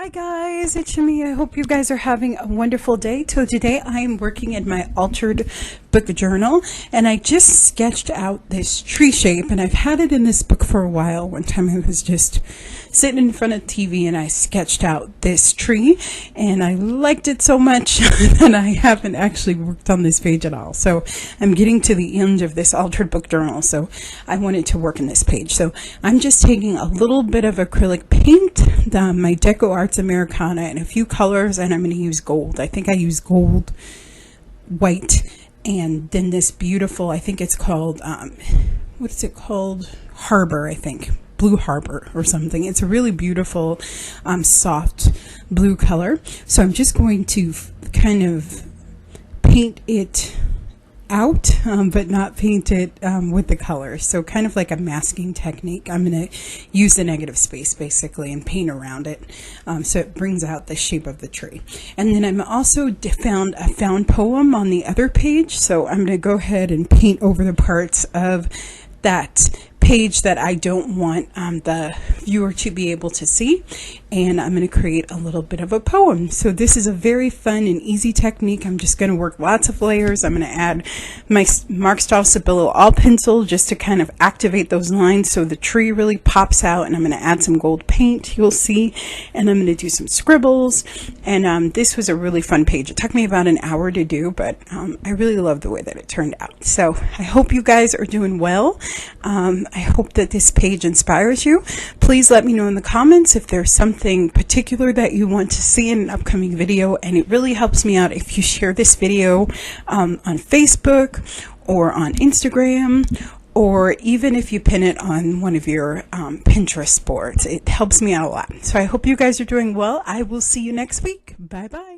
Hi guys, it's Shami. I hope you guys are having a wonderful day. So today I am working in my altered book journal and I just sketched out this tree shape, and I've had it in this book for a while. One time I was just sitting in front of TV and I sketched out this tree and I liked it so much that I haven't actually worked on this page at all. So I'm getting to the end of this altered book journal, so I wanted to work in this page. So I'm just taking a little bit of acrylic paint, my Deco Arts Americana, and a few colors, and I'm going to use gold. I think I use gold, white, and then this beautiful, I think it's called, what is it called? Harbor, I think. Blue Harbor or something. It's a really beautiful, soft blue color. So I'm just going to kind of paint it out, but not paint it with the color. So kind of like a masking technique. I'm going to use the negative space basically and paint around it, so it brings out the shape of the tree. And then I'm also found a found poem on the other page, so I'm going to go ahead and paint over the parts of that page that I don't want the viewer to be able to see, and I'm going to create a little bit of a poem. So this is a very fun and easy technique. I'm just going to work lots of layers. I'm going to add my Mark Stahl Stabilo all pencil just to kind of activate those lines so the tree really pops out, and I'm going to add some gold paint, you'll see, and I'm going to do some scribbles. And this was a really fun page. It took me about an hour to do, but I really love the way that it turned out. So I hope you guys are doing well. I hope that this page inspires you. Please let me know in the comments if there's something particular that you want to see in an upcoming video, and it really helps me out if you share this video on Facebook or on Instagram, or even if you pin it on one of your Pinterest boards. It helps me out a lot. So I hope you guys are doing well. I will see you next week. Bye bye.